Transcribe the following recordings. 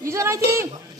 いいじゃないティー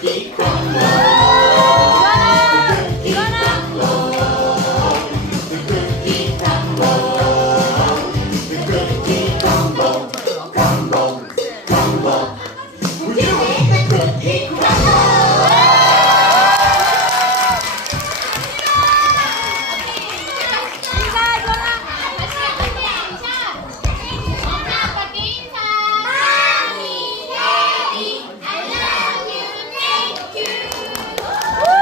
keep on